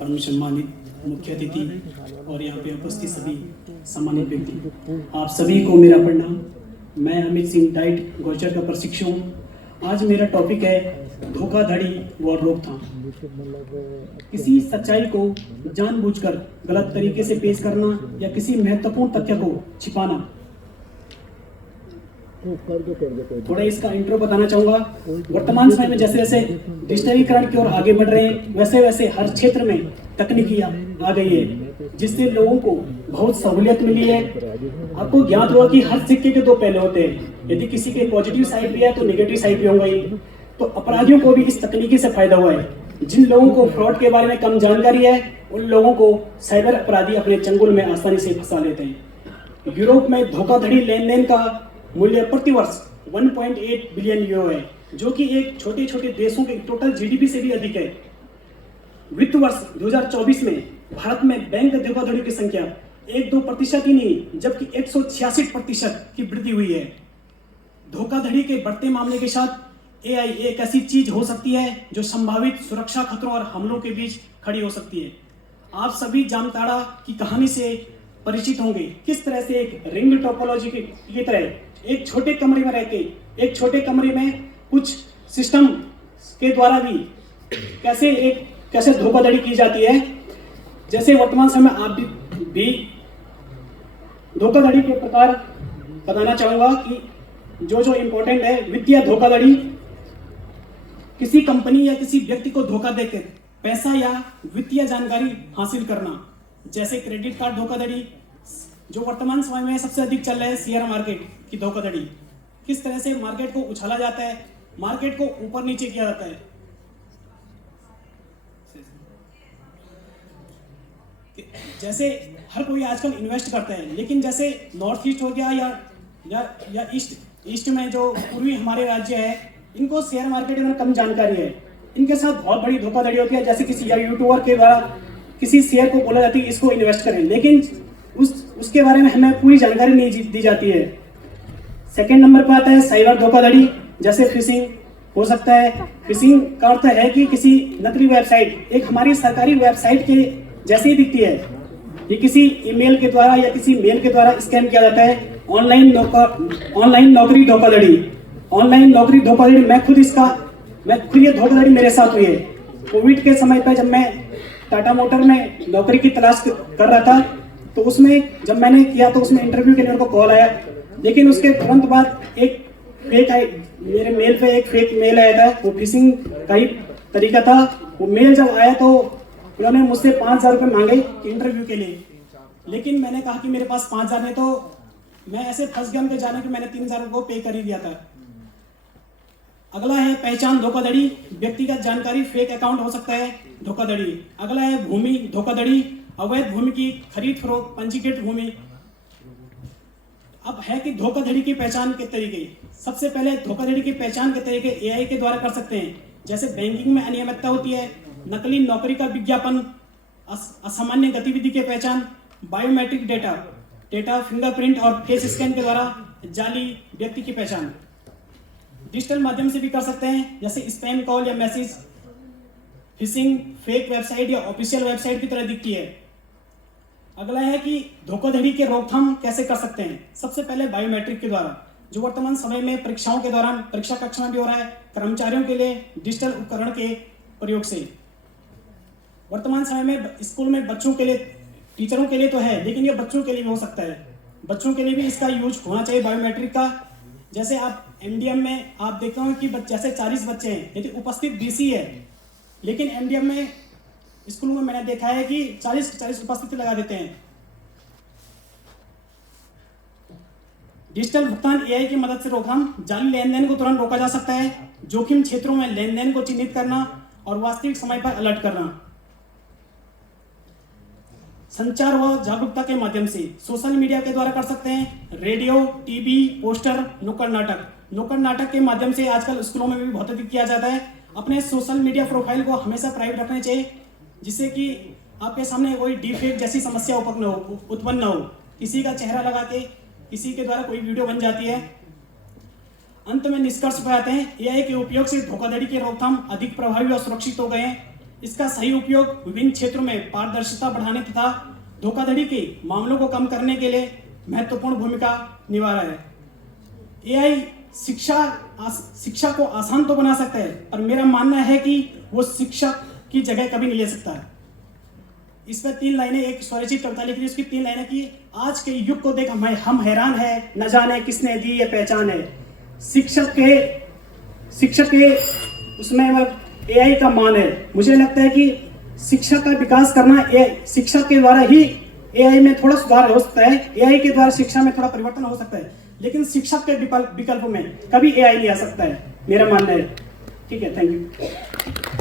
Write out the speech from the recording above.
परम सम्मानित मुख्य अतिथि और यहाँ पे उपस्थित सभी सम्मानित व्यक्ति, आप सभी को मेरा प्रणाम। मैं अमित सिंह डाइट गोचर का प्रशिक्षु हूँ। आज मेरा टॉपिक है धोखाधड़ी व रोकथाम। किसी सच्चाई को जानबूझकर गलत तरीके से पेश करना या किसी महत्वपूर्ण तथ्य को छिपाना। थोड़ा इसका इंट्रो बताना चाहूँगा। वर्तमान समय में जैसे जैसे डिजिटलीकरण की ओर आगे बढ़ रहे हैं, वैसे वैसे हर क्षेत्र में तकनीकी आ गई है, जिससे लोगों को बहुत सहूलियत मिली है। आपको ज्ञात होगा कि हर सिक्के के दो पहलू होते हैं। यदि किसी के पॉजिटिव साइड भी है तो नेगेटिव साइड भी होगा ही। तो अपराधियों को भी इस तकनीकी से फायदा हुआ है। जिन लोगों को फ्रॉड के बारे में कम जानकारी है, उन लोगों को साइबर अपराधी अपने चंगुल में आसानी से फंसा लेते हैं। यूरोप में धोखाधड़ी लेन देन का मूल्य प्रति वर्ष 1.8 बिलियन यूरो है, जो कि एक छोटे छोटे देशों के टोटल जीडीपी से भी अधिक है। वित्त वर्ष 2024 में भारत में बैंक धोखाधड़ी की संख्या 1-2% ही नहीं, जबकि 186% की वृद्धि हुई है। धोखाधड़ी के बढ़ते मामले के साथ एआई एक ऐसी चीज हो सकती है जो संभावित सुरक्षा खतरों और हमलों के बीच खड़ी हो सकती है। आप सभी जामताड़ा की कहानी से परिचित होंगे। किस तरह से एक रिंग टोपोलॉजी की तरह एक छोटे कमरे में रह के, एक छोटे कमरे में कुछ सिस्टम के द्वारा भी कैसे धोखाधड़ी की जाती है। जैसे वर्तमान समय आप भी धोखाधड़ी के प्रकार बताना चाहूंगा कि जो इम्पोर्टेंट है। वित्तीय धोखाधड़ी, किसी कंपनी या किसी व्यक्ति को धोखा देकर पैसा या वित्तीय जानकारी हासिल करना, जैसे क्रेडिट कार्ड धोखाधड़ी। जो वर्तमान समय में सबसे अधिक चल रहा है शेयर मार्केट की धोखाधड़ी। किस तरह से मार्केट को उछाला जाता है, मार्केट को ऊपर नीचे किया जाता है। जैसे हर कोई आजकल इन्वेस्ट करता है, लेकिन जैसे नॉर्थ ईस्ट हो गया या ईस्ट में जो पूर्वी हमारे राज्य है, इनको शेयर मार्केट में कम जानकारी है। इनके साथ बहुत बड़ी धोखाधड़ी होती है। जैसे किसी यूट्यूबर के द्वारा किसी शेयर को बोला जाती है इसको इन्वेस्ट करें, लेकिन उसके बारे में हमें पूरी जानकारी नहीं दी जाती है। सेकंड नंबर पर आता है साइबर धोखाधड़ी, जैसे फिशिंग हो सकता है। फिशिंग का अर्थ है कि किसी नकली वेबसाइट एक हमारी सरकारी वेबसाइट के जैसे ही दिखती है, ये किसी ईमेल के द्वारा या किसी मेल के द्वारा स्कैम किया जाता है। ऑनलाइन नौकरी धोखाधड़ी। ऑनलाइन नौकरी धोखाधड़ी मैं खुद ये धोखाधड़ी मेरे साथ हुई है। कोविड के समय पर जब मैं टाटा मोटर में नौकरी की तलाश कर रहा था, तो उसमें जब मैंने किया तो उसमें इंटरव्यू के लिए मेरे को कॉल आया, लेकिन उसके तुरंत बाद मेरे मेल पे एक फेक मेल आया था। वो फिशिंग का ही तरीका था। वो मेल जब आया तो उन्होंने मुझसे 5,000 रुपये मांगे इंटरव्यू के लिए, लेकिन मैंने कहा कि मेरे पास 5,000 नहीं। तो मैं ऐसे फंस गया उनके जाने कि मैंने 3,000 रुपये को पे कर ही दिया था। अगला है पहचान धोखाधड़ी। व्यक्तिगत जानकारी, फेक अकाउंट हो सकता है धोखाधड़ी। अगला है भूमि धोखाधड़ी। अवैध भूमि की खरीद फरोख्त, पंजीकृत भूमि। अब है कि धोखाधड़ी की पहचान के तरीके। सबसे पहले धोखाधड़ी की पहचान के तरीके एआई के द्वारा कर सकते हैं। जैसे बैंकिंग में अनियमितता होती है, नकली नौकरी का विज्ञापन, असामान्य गतिविधि की पहचान, बायोमेट्रिक डेटा, फिंगरप्रिंट और फेस स्कैन के द्वारा जाली व्यक्ति की पहचान। डिजिटल माध्यम से भी कर सकते हैं, जैसे स्पैम कॉल या मैसेज। फिशिंग फेक वेबसाइट या ऑफिशियल वेबसाइट की तरह दिखती है। अगला है कि धोखाधड़ी के रोकथाम कैसे कर सकते हैं। सबसे पहले बायोमेट्रिक के द्वारा, जो वर्तमान समय में परीक्षाओं के दौरान परीक्षा कक्षा में भी हो रहा है। कर्मचारियों के लिए डिजिटल उपकरण के प्रयोग से। वर्तमान समय में स्कूल में बच्चों के लिए, टीचरों के लिए तो है, लेकिन ये बच्चों के लिए भी हो सकता है। बच्चों के लिए भी इसका यूज होना चाहिए बायोमेट्रिक का। जैसे आप एमडीएम में आप देखते हो कि जैसे 40 बच्चे हैं, यदि उपस्थित 20 ही है, लेकिन एमडीएम में स्कूलों में मैंने देखा है कि 40 उपस्थिति लगा देते हैं। डिजिटल भुगतान एआई की मदद से रोकथाम। जाली लेन देन को तुरंत रोका जा सकता है। जोखिम क्षेत्रों में लेन देन को चिन्हित करना और वास्तविक समय पर अलर्ट करना। संचार व जागरूकता के माध्यम से सोशल मीडिया के द्वारा कर सकते हैं। रेडियो, टीवी, पोस्टर, नुक्कड़ नाटक के माध्यम से आजकल स्कूलों में भी बहुत अधिक किया जाता है। अपने सोशल मीडिया प्रोफाइल को हमेशा प्राइवेट रखना चाहिए, जिससे कि आपके सामने कोई डीफेक जैसी समस्या उत्पन्न न हो। किसी का चेहरा लगा के किसी के द्वारा कोई वीडियो बन जाती है। अंत में निष्कर्ष पर आते हैं, एआई के उपयोग से धोखाधड़ी की रोकथाम अधिक प्रभावी और सुरक्षित हो गए हैं। इसका सही उपयोग विभिन्न क्षेत्रों में पारदर्शिता बढ़ाने तथा धोखाधड़ी के मामलों को कम करने के लिए महत्वपूर्ण भूमिका निभा रहा है। एआई शिक्षा को आसान तो बना सकता है, पर मेरा मानना है कि वो शिक्षक की जगह कभी नहीं ले सकता। इस पर 3 लाइनें, एक स्वरचित कविता लिखी, उसकी 3 लाइनें की आज के युग को देख हम हैरान है, न जाने किसने दी ये पहचान है। शिक्षक के उसमें एआई का मान है। मुझे लगता है कि शिक्षा का विकास करना शिक्षा के द्वारा ही एआई में थोड़ा सुधार हो सकता है, एआई के द्वारा शिक्षा में थोड़ा परिवर्तन हो सकता है, लेकिन शिक्षक के विकल्प में कभी एआई नहीं आ सकता है, मेरा मानना है। ठीक है, थैंक यू।